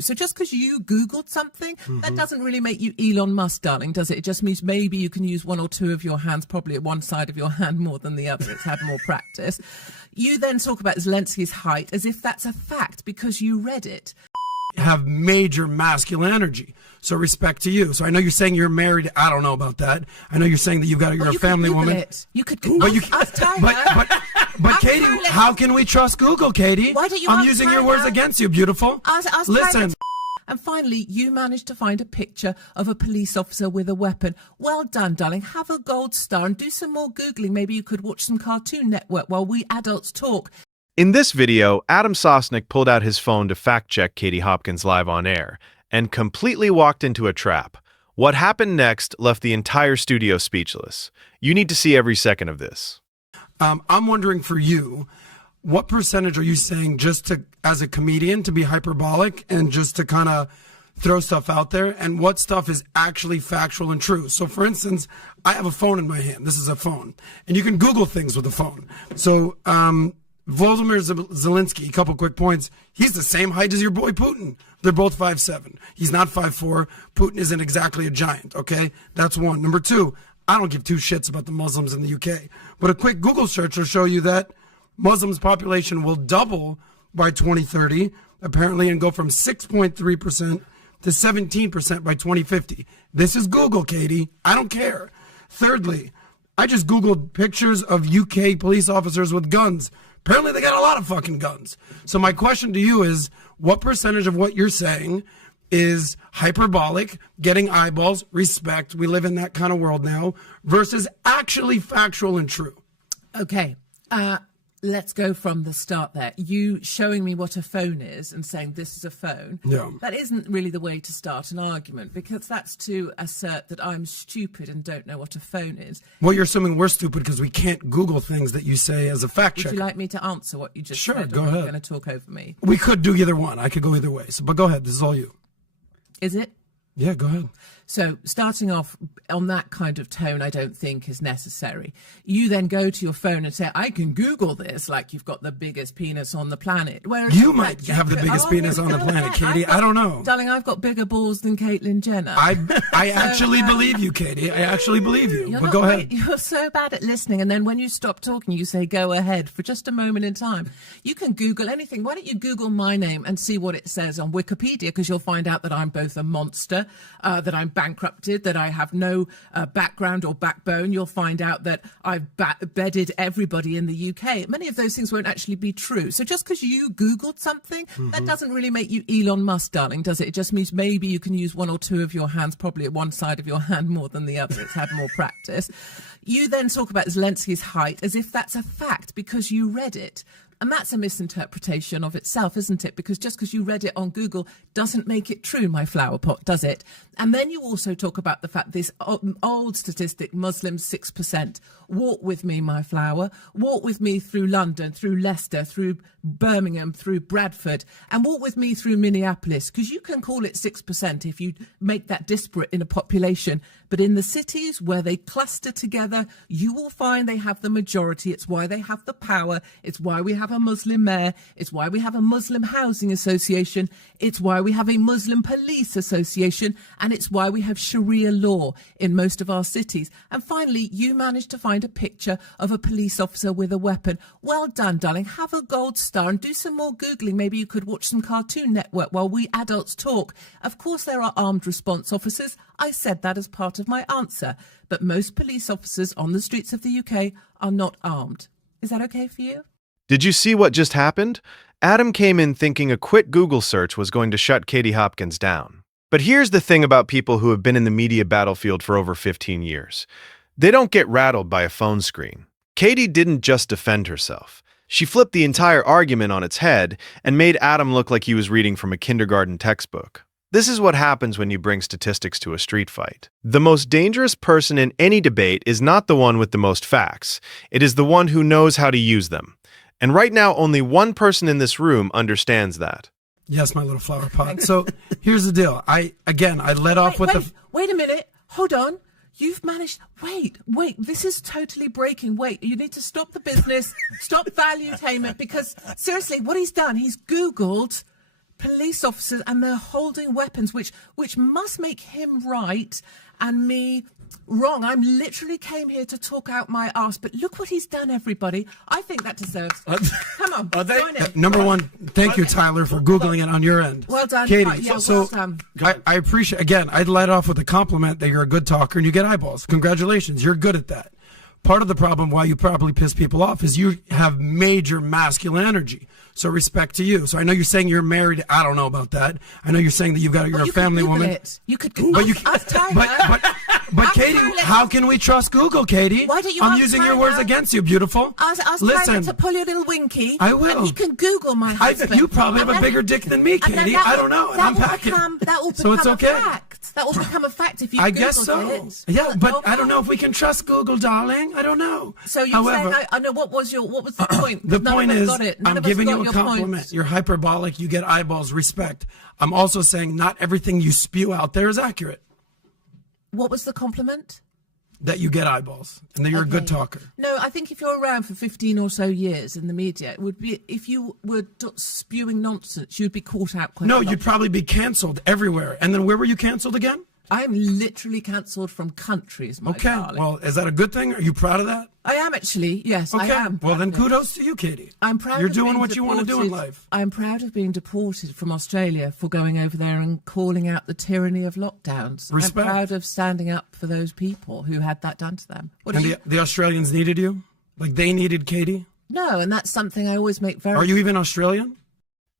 So just because you Googled something, that doesn't really make you Elon Musk, darling, does it? It just means maybe you can use one or two of your hands, probably at one side of your hand more than the other. It's had more practice. You then talk about Zelensky's height as if that's a fact because you read it. Have major masculine energy. So respect to you. So I know you're saying you're married. I don't know about that. I know you're saying that you're a family woman. You could Google it. But Katie, how can we trust Google, Katie? Why don't you I'm using your words against you, beautiful. Listen. And finally, you managed to find a picture of a police officer with a weapon. Well done, darling. Have a gold star and do some more Googling. Maybe you could watch some Cartoon Network while we adults talk. In this video, Adam Sosnick pulled out his phone to fact-check Katie Hopkins live on air and completely walked into a trap. What happened next left the entire studio speechless. You need to see every second of this. I'm wondering for you, what percentage are you saying just to, as a comedian, to be hyperbolic and just to kind of throw stuff out there, and what stuff is actually factual and true? So for instance, I have a phone in my hand. This is a phone, and you can Google things with a phone. So, Volodymyr Zelensky, a couple quick points. He's the same height as your boy Putin. They're both 5'7". He's not 5'4". Putin isn't exactly a giant, okay? That's one. Number two, I don't give two shits about the Muslims in the UK. But a quick Google search will show you that Muslims' population will double by 2030, apparently, and go from 6.3% to 17% by 2050. This is Google, Katie. I don't care. Thirdly, I just Googled pictures of UK police officers with guns. Apparently they got a lot of fucking guns. So my question to you is, what percentage of what you're saying is hyperbolic, getting eyeballs, respect, we live in that kind of world now, versus actually factual and true? Okay, let's go from the start there. You showing me what a phone is and saying this is a phone, that isn't really the way to start an argument, because that's to assert that I'm stupid and don't know what a phone is. Well, you're assuming we're stupid because we can't Google things that you say as a fact checker. Would you like me to answer what you just said? Sure, go ahead. ahead. You're going to talk over me. We could do either one. I could go either way. So, but go ahead. This is all you. Is it? Yeah, go ahead. So starting off on that kind of tone, I don't think is necessary. You then go to your phone and say, I can Google this, like you've got the biggest penis on the planet. Whereas you might have the biggest penis on the planet, Katie. I don't know. Darling, I've got bigger balls than Caitlyn Jenner. I actually believe you, Katie. I actually believe you. But go ahead. You're so bad at listening. And then when you stop talking, you say, go ahead for just a moment in time. You can Google anything. Why don't you Google my name and see what it says on Wikipedia? Because you'll find out that I'm both a monster, that I'm bankrupted, that I have no background or backbone. You'll find out that I've bedded everybody in the UK. Many of those things won't actually be true. So just because you Googled something, that doesn't really make you Elon Musk, darling, does it? It just means maybe you can use one or two of your hands, probably at one side of your hand more than the other. It's had more practice. You then talk about Zelensky's height as if that's a fact because you read it. And that's a misinterpretation of itself, isn't it? Because just because you read it on Google doesn't make it true, my flower pot, does it? And then you also talk about the fact this old statistic, Muslims 6%. Walk with me, my flower. Walk with me through London, through Leicester, through Birmingham, through Bradford, and walk with me through Minneapolis, because you can call it 6% if you make that disparate in a population. But in the cities where they cluster together, you will find they have the majority. It's why they have the power. It's why we have a Muslim mayor. It's why we have a Muslim housing association. It's why we have a Muslim police association. And it's why we have Sharia law in most of our cities. And finally, you managed to find a picture of a police officer with a weapon. Well done, darling. Have a gold star and do some more Googling. Maybe you could watch some Cartoon Network while we adults talk. Of course, there are armed response officers. I said that as part of my answer. But most police officers on the streets of the UK are not armed. Is that okay for you? Did you see what just happened? Adam came in thinking a quick Google search was going to shut Katie Hopkins down. But here's the thing about people who have been in the media battlefield for over 15 years. They don't get rattled by a phone screen. Katie didn't just defend herself. She flipped the entire argument on its head and made Adam look like he was reading from a kindergarten textbook. This is what happens when you bring statistics to a street fight. The most dangerous person in any debate is not the one with the most facts. It is the one who knows how to use them. And right now, only one person in this room understands that. Yes, my little flower pot. So here's the deal. I led off with Wait a minute. Hold on. You've managed. Wait. This is totally breaking. Wait, you need to stop the business. Stop valuetainment, because seriously, what he's done, he's Googled police officers, and they're holding weapons, which must make him right and me wrong. I'm literally came here to talk out my arse, but look what he's done, everybody. I think that deserves. Come on, join in. Number one, thank you, Tyler, for Googling it on your end. Well done, Katie. yeah, so well done. I appreciate, again, I'd let off with a compliment that you're a good talker and you get eyeballs. Congratulations, you're good at that. Part of the problem why you probably piss people off is you have major masculine energy. So respect to you. So I know you're saying you're married. I don't know about that. I know you're saying that you're a family woman. You could, but Katie, how can we trust Google, Katie? Why don't you I'm ask using Tyler? your words against you, beautiful. Ask Listen, Tyler to pull your little winky. I will. And he can Google my husband. You probably have a bigger dick than me, Katie. I don't know. And I'm packing. That will become So it's okay. a fact. That will become a fact if you I Googled guess so. it. Yeah, but I don't know if we can trust Google, darling. I don't know. So you're saying, I know, what was the point? The None point of us is, got it. None I'm of us giving got you a your compliment. point. You're hyperbolic. You get eyeballs. Respect. I'm also saying not everything you spew out there is accurate. What was the compliment? That you get eyeballs and that you're a good talker. No, I think if you're around for 15 or so years in the media, it would be, if you were spewing nonsense, you'd be caught out quite a lot. No, you'd probably be cancelled everywhere. And then where were you cancelled again? I'm literally cancelled from countries, my darling. Well, is that a good thing? Are you proud of that? I am actually, yes, Okay. I am. Well, then kudos to you, Katie. I'm proud You're of doing being what you want to do in life. I'm proud of being deported from Australia for going over there and calling out the tyranny of lockdowns. Respect. I'm proud of standing up for those people who had that done to them. And the Australians needed you? Like they needed Katie? No, and that's something I always make very... Are you even Australian?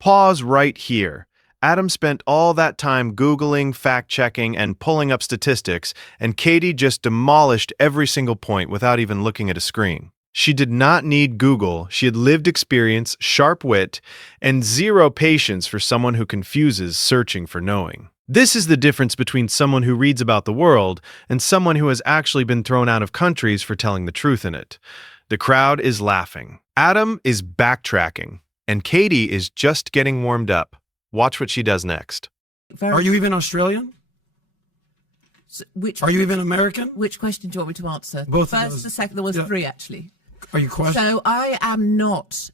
Pause right here. Adam spent all that time Googling, fact-checking, and pulling up statistics, and Katie just demolished every single point without even looking at a screen. She did not need Google. She had lived experience, sharp wit, and zero patience for someone who confuses searching for knowing. This is the difference between someone who reads about the world and someone who has actually been thrown out of countries for telling the truth in it. The crowd is laughing. Adam is backtracking, and Katie is just getting warmed up. Watch what she does next. Are you even Australian? Are you even American? Which question do you want me to answer? Both First, of those. the second, there was three actually. Are you questioning? So I am not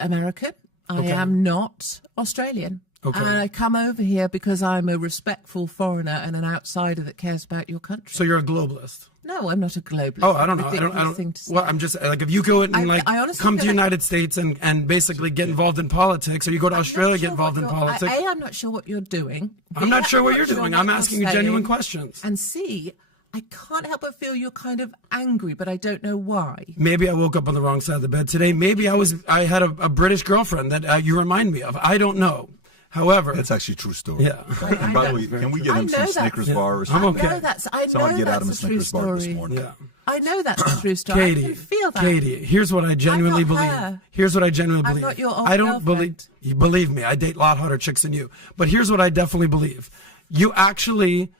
American. I am not Australian. Okay. And I come over here because I'm a respectful foreigner and an outsider that cares about your country. So you're a globalist? No, I'm not a globalist. Oh, I don't know. Ridiculous thing to say. Well, I'm just like if you go and I honestly come to feel like- United States and basically get involved in politics, or you go to Australia get involved in politics. I'm not sure what you're doing. I'm not sure what you're doing. I'm asking you genuine questions. And C, I can't help but feel you're kind of angry, but I don't know why. Maybe I woke up on the wrong side of the bed today. Maybe I had a British girlfriend that you remind me of. I don't know. However, that's actually a true story. Yeah. And by the way, can we get him some Snickers bars? I'm okay. I know that's Somebody get Adam a a true Snickers bar this story. morning. Yeah. I know that's a true story. I can feel that. Katie, here's what I genuinely I'm not believe. her. Here's what I genuinely I'm believe. not your old I don't girlfriend. believe me. I date a lot hotter chicks than you. But here's what I definitely believe. You actually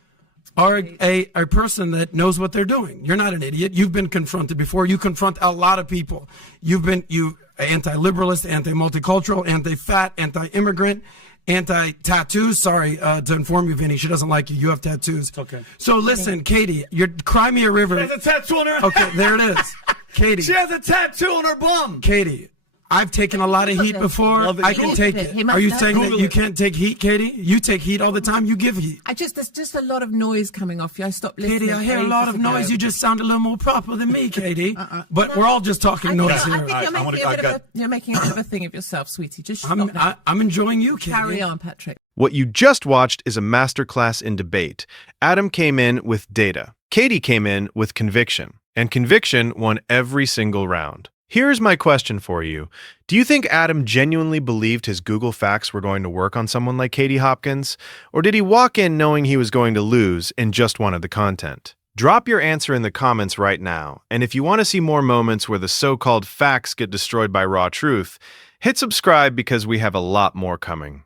are a person that knows what they're doing. You're not an idiot. You've been confronted before. You confront a lot of people. You anti-liberalist, anti-multicultural, anti-fat, anti-immigrant, anti-tattoos. Sorry to inform you, Vinny. She doesn't like you. You have tattoos. Okay. So listen, Katie, you're Cry Me a River. She has a tattoo on her. Okay, there it is. Katie. She has a tattoo on her bum. Katie, I've taken a lot of heat before. Love it. I can take it. Are you saying that you can't take heat, Katie? You take heat all the time. You give heat. There's just a lot of noise coming off you. I stopped listening. Katie, I hear a lot of noise. You just sound a little more proper than me, Katie. But No, we're all just talking noise I here. think you're making a bit of a thing of yourself, sweetie. Just stop that. I'm enjoying you, Katie. Carry on, Patrick. What you just watched is a masterclass in debate. Adam came in with data. Katie came in with conviction. And conviction won every single round. Here's my question for you. Do you think Adam genuinely believed his Google facts were going to work on someone like Katie Hopkins? Or did he walk in knowing he was going to lose and just wanted the content? Drop your answer in the comments right now. And if you want to see more moments where the so-called facts get destroyed by raw truth, hit subscribe because we have a lot more coming.